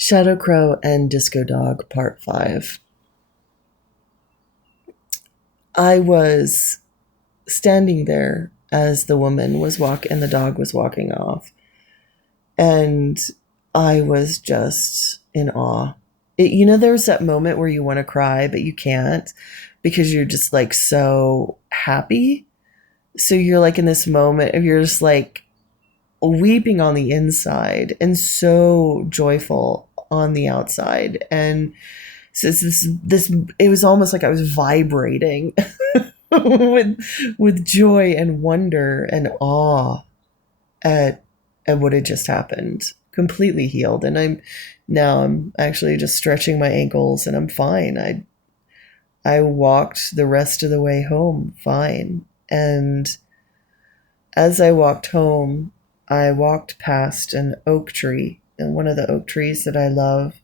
Shadow Crow and Disco Dog Part 5. I was standing there as the woman was walking and the dog was walking off, and I was just in awe. There's that moment where you want to cry, but you can't because you're just like so happy. So you're like in this moment of you're just like weeping on the inside and so joyful on the outside. And so it's this it was almost like I was vibrating with joy and wonder and awe at what had just happened. Completely healed, and I'm actually just stretching my ankles and I'm fine. I walked the rest of the way home fine. And as I walked home, I walked past an oak tree, and one of the oak trees that I love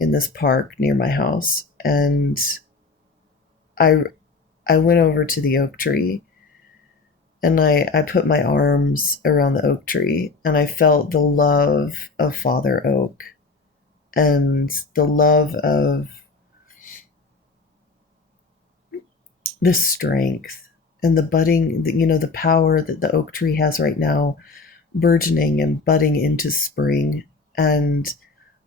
in this park near my house. And I I went over to the oak tree and I put my arms around the oak tree and I felt the love of Father Oak and the love of the strength and the budding, the power that the oak tree has right now, burgeoning and budding into spring. And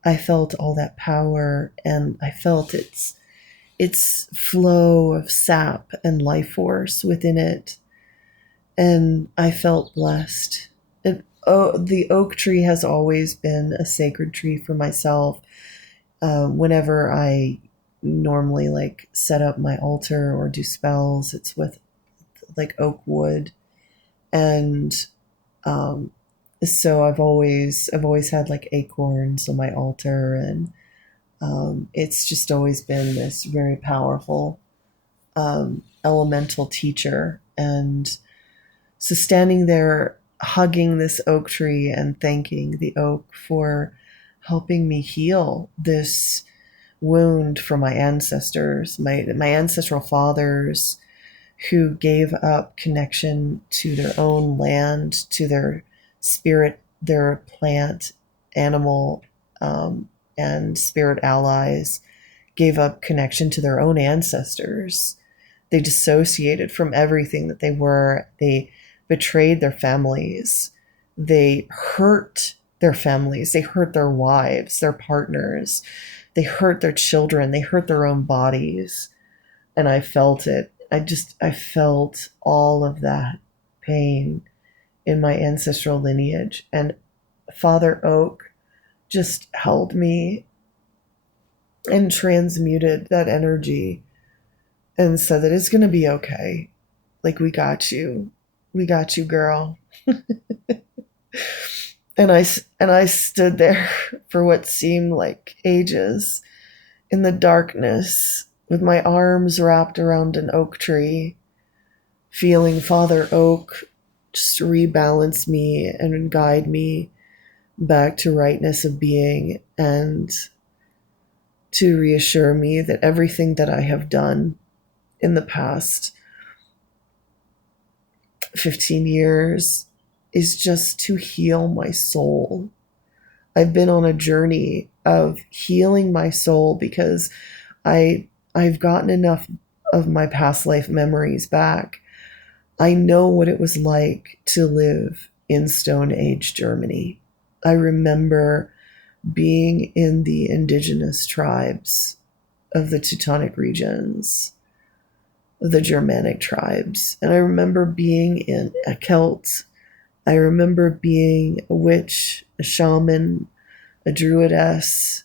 I felt all that power, and I felt its flow of sap and life force within it, and I felt blessed. The oak tree has always been a sacred tree for myself. Whenever I normally like set up my altar or do spells, it's with like oak wood, and um, so I've always had like acorns on my altar, and it's just always been this very powerful elemental teacher. And so standing there hugging this oak tree and thanking the oak for helping me heal this wound from my ancestors, my ancestral fathers who gave up connection to their own land, to their spirit, their plant, animal, and spirit allies, gave up connection to their own ancestors. They dissociated from everything that they were. They betrayed their families. They hurt their families. They hurt their wives, their partners. They hurt their children. They hurt their own bodies. And I felt it. I felt all of that pain in my ancestral lineage. And Father Oak just held me and transmuted that energy and said that it's going to be okay. Like, we got you. We got you, girl. And I stood there for what seemed like ages in the darkness with my arms wrapped around an oak tree, feeling Father Oak just rebalance me and guide me back to rightness of being, and to reassure me that everything that I have done in the past 15 years is just to heal my soul. I've been on a journey of healing my soul because I've gotten enough of my past life memories back. I know what it was like to live in Stone Age Germany. I remember being in the indigenous tribes of the Teutonic regions, the Germanic tribes. And I remember being in a Celt. I remember being a witch, a shaman, a druidess,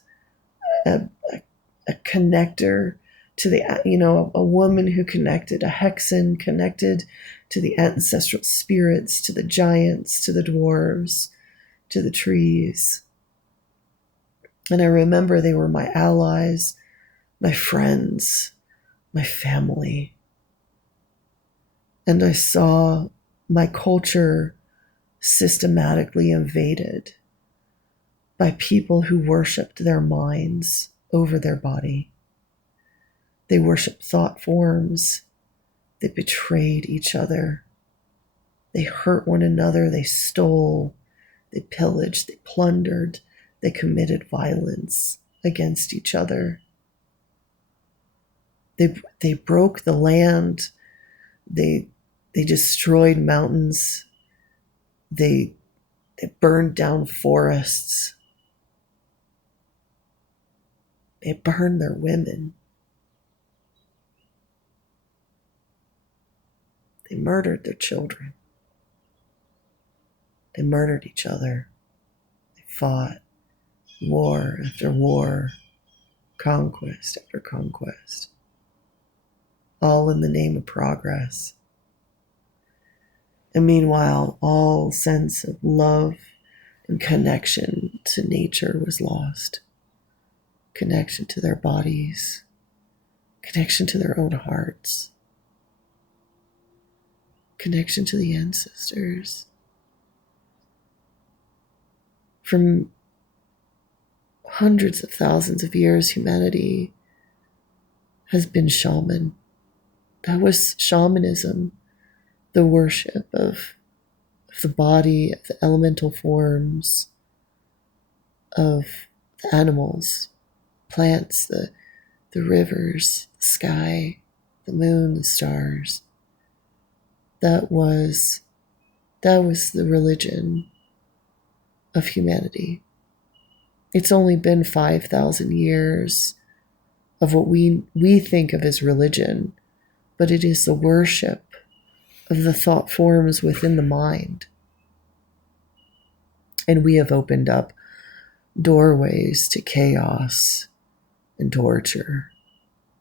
a, a connector to a woman who connected, a hexen connected to the ancestral spirits, to the giants, to the dwarves, to the trees. And I remember they were my allies, my friends, my family. And I saw my culture systematically invaded by people who worshiped their minds over their body. They worshiped thought forms. They betrayed each other. They hurt one another. They stole. They pillaged. They plundered. They committed violence against each other. They broke the land. They destroyed mountains. They burned down forests. They burned their women. They murdered their children. They murdered each other. They fought war after war, conquest after conquest, all in the name of progress. And meanwhile, all sense of love and connection to nature was lost. Connection to their bodies, connection to their own hearts, connection to the ancestors. From hundreds of thousands of years, humanity has been shaman. That was shamanism, the worship of the body, of the elemental forms, of the animals, plants, the rivers, the sky, the moon, the stars. That was the religion of humanity. It's only been 5,000 years of what we think of as religion, but it is the worship of the thought forms within the mind. And we have opened up doorways to chaos and torture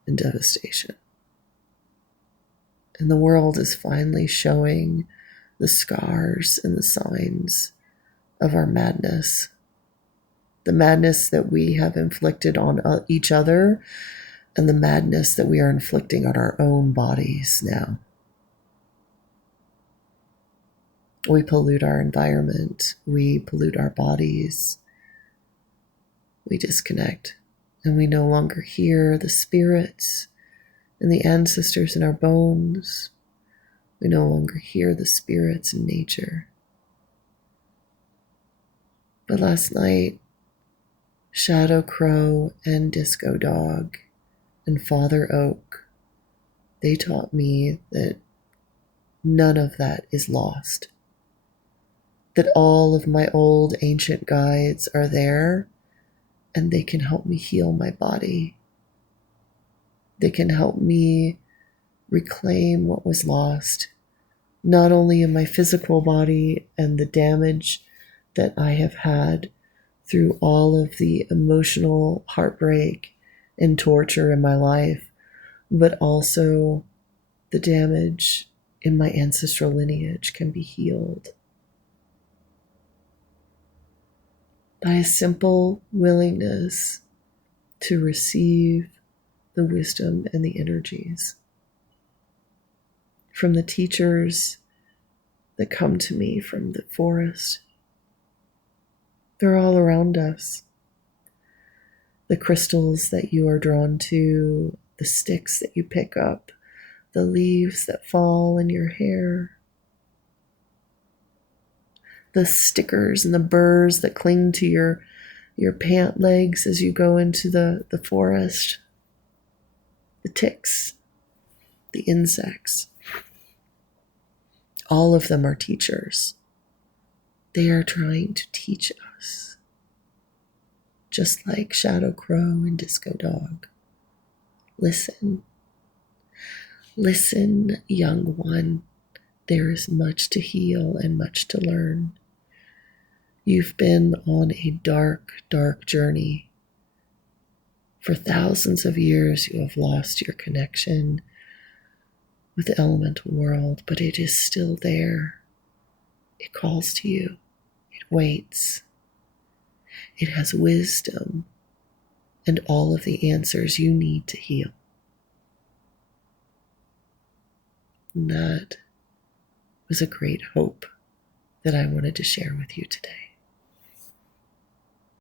and devastation. And the world is finally showing the scars and the signs of our madness. The madness that we have inflicted on each other, and the madness that we are inflicting on our own bodies now. We pollute our environment, we pollute our bodies, we disconnect, and we no longer hear the spirits and the ancestors in our bones. We no longer hear the spirits in nature. But last night, Shadow Crow and Disco Dog and Father Oak, they taught me that none of that is lost. That all of my old ancient guides are there, and they can help me heal my body. They can help me reclaim what was lost, not only in my physical body and the damage that I have had through all of the emotional heartbreak and torture in my life, but also the damage in my ancestral lineage can be healed by a simple willingness to receive the wisdom and the energies from the teachers that come to me from the forest. They're all around us. The crystals that you are drawn to, the sticks that you pick up, the leaves that fall in your hair, the stickers and the burrs that cling to your pant legs as you go into the forest, the ticks, the insects. All of them are teachers. They are trying to teach us, just like Shadow Crow and Disco Dog. Listen. Listen, young one. There is much to heal and much to learn. You've been on a dark, dark journey. For thousands of years, you have lost your connection with the elemental world, but it is still there. It calls to you. It waits. It has wisdom and all of the answers you need to heal. And that was a great hope that I wanted to share with you today.